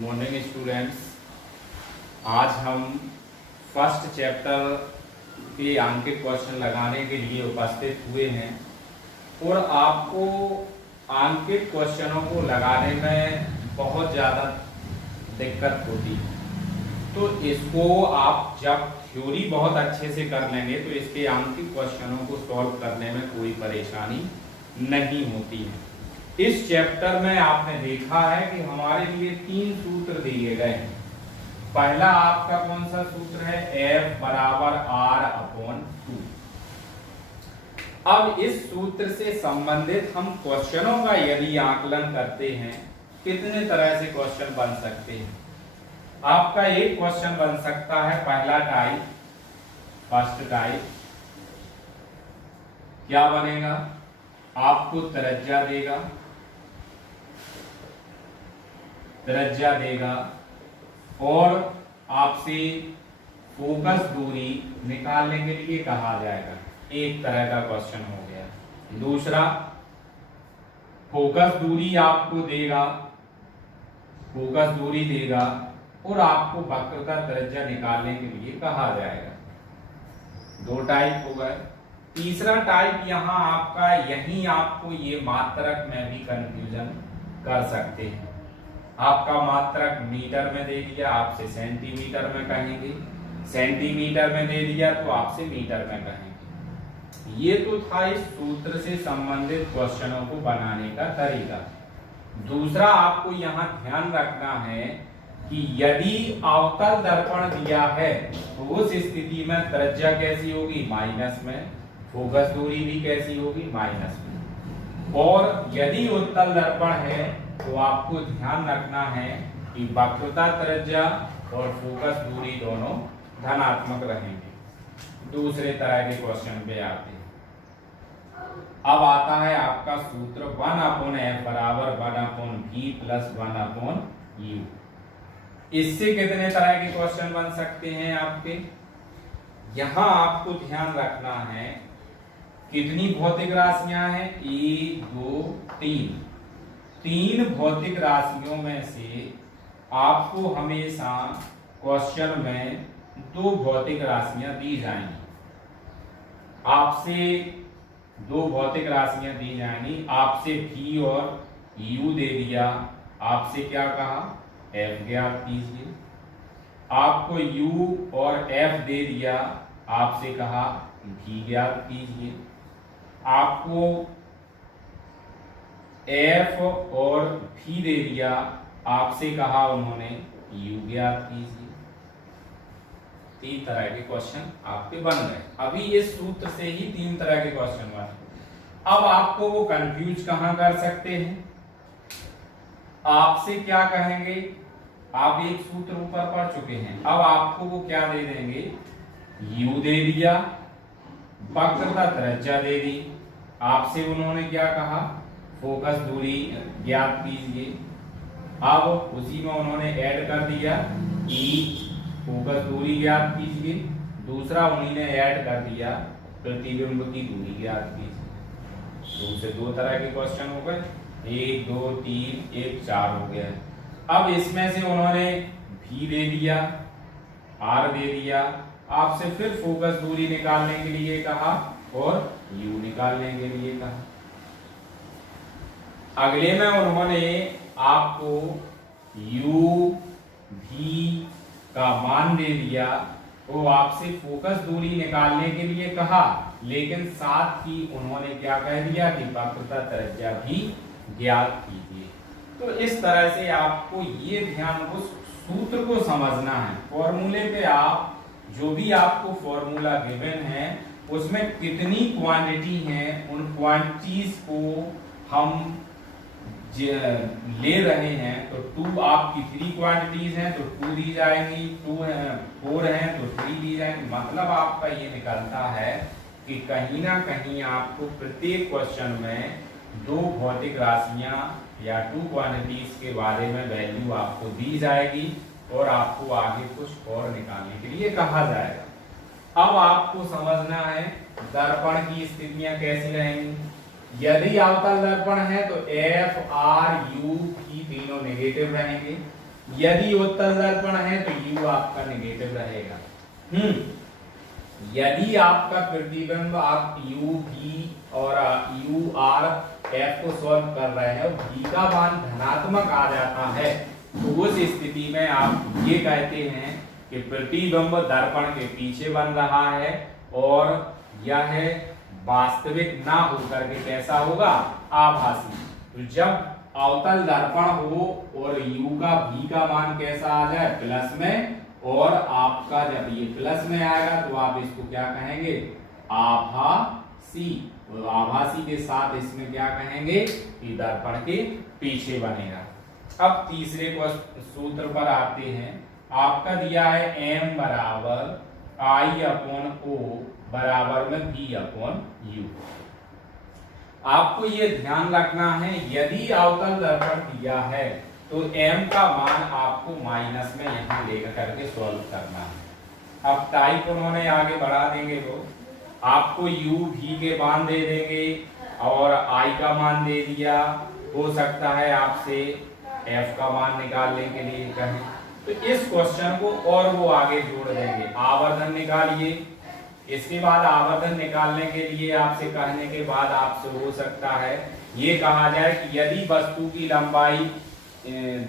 Morning students, आज हम first chapter के अंकित क्वेश्चन लगाने के लिए उपस्थित हुए हैं और आपको अंकित क्वेश्चनों को लगाने में बहुत ज़्यादा दिक्कत होती है। तो इसको आप जब थ्योरी बहुत अच्छे से कर लेंगे तो इसके अंकित क्वेश्चनों को सॉल्व करने में कोई परेशानी नहीं होती है। इस चैप्टर में आपने देखा है कि हमारे लिए 3 सूत्र दिए गए हैं। पहला आपका कौन सा सूत्र है? F बराबर R/2। अब इस सूत्र से संबंधित हम क्वेश्चनों का यदि आकलन करते हैं, कितने तरह से क्वेश्चन बन सकते हैं। आपका एक क्वेश्चन बन सकता है, पहला टाइप, फर्स्ट टाइप। क्या बनेगा? आपको त्रिज्या देगा और आपसे फोकस दूरी निकालने के लिए कहा जाएगा। एक तरह का क्वेश्चन हो गया। दूसरा, फोकस दूरी आपको देगा, और आपको वक्रता त्रिज्या निकालने के लिए कहा जाएगा। 2 टाइप हो गए। तीसरा टाइप यहाँ आपका, यही आपको ये मात्रक में भी कंफ्यूजन कर सकते हैं। आपका मात्रक मीटर में दे दिया, आपसे सेंटीमीटर में कहेंगे, सेंटीमीटर में दे दिया तो आपसे मीटर में कहेंगे। ये तो था इस सूत्र से संबंधित क्वेश्चनों को बनाने का तरीका। दूसरा आपको यहाँ ध्यान रखना है कि यदि अवतल दर्पण दिया है तो उस स्थिति में त्रिज्या कैसी होगी? माइनस में। फोकस दूरी भी कैसी होगी? माइनस में। और यदि उत्तल दर्पण है तो आपको ध्यान रखना है कि वक्रता त्रिज्या और फोकस दूरी दोनों धनात्मक रहेंगे। दूसरे तरह के क्वेश्चन पे आते हैं। अब आता है आपका सूत्र 1/f बराबर 1/v प्लस 1/u। इससे कितने तरह के क्वेश्चन बन सकते हैं आपके? यहां आपको ध्यान रखना है कितनी भौतिक राशियां हैं? 1 2 3। 3 भौतिक राशियों में से आपको हमेशा क्वेश्चन में 2 भौतिक राशियां दी जाएंगी। आपसे 2 भौतिक राशियां दी जाएंगी। आपसे v और u दे दिया, आपसे क्या कहा? f ज्ञात कीजिए। आपको u और f दे दिया, आपसे कहा v ज्ञात कीजिए। आपको f और v दे दिया, आपसे कहा उन्होंने u ज्ञात कीजिए। 3 तरह के क्वेश्चन आपके बन गए। अभी इस सूत्र से ही 3 तरह के क्वेश्चन बने। अब आपको वो कंफ्यूज कहां कर सकते हैं? आपसे क्या कहेंगे? आप एक सूत्र ऊपर पढ़ चुके हैं। अब आपको वो क्या दे देंगे? u दे दिया, वक्रता त्रिज्या दे दी, आपसे उन्होंने क्या कहा? फोकस दूरी ज्ञात कीजिए। अब उसी में उन्होंने ऐड कर दिया e, फोकस दूरी ज्ञात कीजिए। दूसरा उन्हीं ने ऐड कर दिया प्रतिबिंब की दूरी ज्ञात कीजिए। तो से 2 तरह के क्वेश्चन हो गए। 1 2 3 1 4 हो गया। अब इसमें से उन्होंने v दे दिया, r दे दिया, आपसे फिर फोकस दूरी निकालने के लिए कहा और u निकालने के लिए कहा। अगले में उन्होंने आपको u v का मान दे दिया, वो आपसे फोकस दूरी निकालने के लिए कहा, लेकिन साथ ही उन्होंने क्या कह दिया कि वक्रता त्रिज्या भी ज्ञात कीजिए। तो इस तरह से आपको ये ध्यान को सूत्र को समझना है। फॉर्मूले पे आप जो भी आपको फॉर्मूला गिवन है उसमें कितनी क्वांटिटी है, उन क्वांटिटीज को हम ले रहे हैं। तो 2 आपकी 3 क्वांटिटीज हैं तो 2 दी जाएंगी, 2 है 4 हैं तो 3 दी जाएंगी। मतलब आपका ये निकलता है कि कहीं ना कहीं आपको प्रत्येक क्वेश्चन में 2 भौतिक राशियां या 2 क्वांटिटीज के बारे में वैल्यू आपको दी जाएगी और आपको आगे कुछ और निकालने के लिए कहा जाएगा। अब आपको समझना है दर्पण की स्थितियां कैसी रहेंगी। यदि अवतल दर्पण है तो F R U V तीनों नेगेटिव रहेंगे। यदि उत्तल दर्पण है तो u आपका नेगेटिव रहेगा। यदि आपका प्रतिबिंब आप u v और u r f को सॉल्व कर रहे हैं और v का मान धनात्मक आ जाता है तो उस स्थिति में आप ये कहते हैं कि प्रतिबिंब दर्पण के पीछे बन रहा है और यह वास्तविक ना होकर के कैसा होगा, आभासी। तो जब अवतल दर्पण हो और u का v का मान कैसा आ जाए, प्लस में, और आपका जब ये प्लस में आएगा तो आप इसको क्या कहेंगे, आभासी। और आभासी के साथ इसमें क्या कहेंगे कि दर्पण के पीछे बनेगा। अब तीसरे सूत्र पर आते हैं। आपका दिया है m बराबर I अपॉन O बराबर में v अपॉन u। आपको ये ध्यान रखना है, यदि अवतल दर्पण दिया है तो m का मान आपको माइनस में यहाँ लेकर करके सॉल्व करना है। अब टाइप उन्होंने आगे बढ़ा देंगे, वो आपको u v के मान दे देंगे और I का मान दे दिया। हो सकता है आपसे f का मान निकालने के लिए कहें तो इस क्वेश्चन को और वो आगे जोड़ देंगे, आवर्धन निकालिए। इसके बाद आवर्धन निकालने के लिए आपसे कहने के बाद आपसे हो सकता है ये कहा जाए कि यदि वस्तु की लंबाई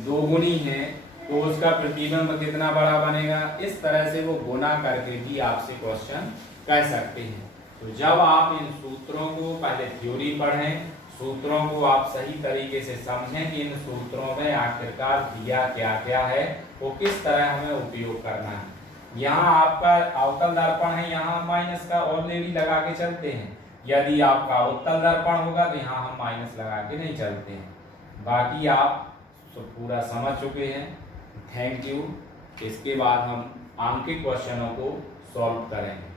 दोगुनी है तो उसका प्रतिबिंब कितना बड़ा बनेगा। इस तरह से वो गुना करके भी आपसे क्वेश्चन कह सकते हैं। तो जब आप इन सूत्रों को पहले थ्योरी पढ़ें, सूत्रों को आप सही तरीके से समझें कि इन सूत्रों में आखिरकार दिया क्या क्या है, वो किस तरह हमें उपयोग करना है। यहाँ आपका अवतल दर्पण है, यहाँ माइनस का ऑलरेडी लगा के चलते हैं। यदि आपका उत्तल दर्पण होगा तो यहाँ हम माइनस लगा के नहीं चलते हैं। बाकी आप तो पूरा समझ चुके हैं। Thank you. इसके बाद हम आंकिक क्वेश्चनों को सॉल्व करेंगे।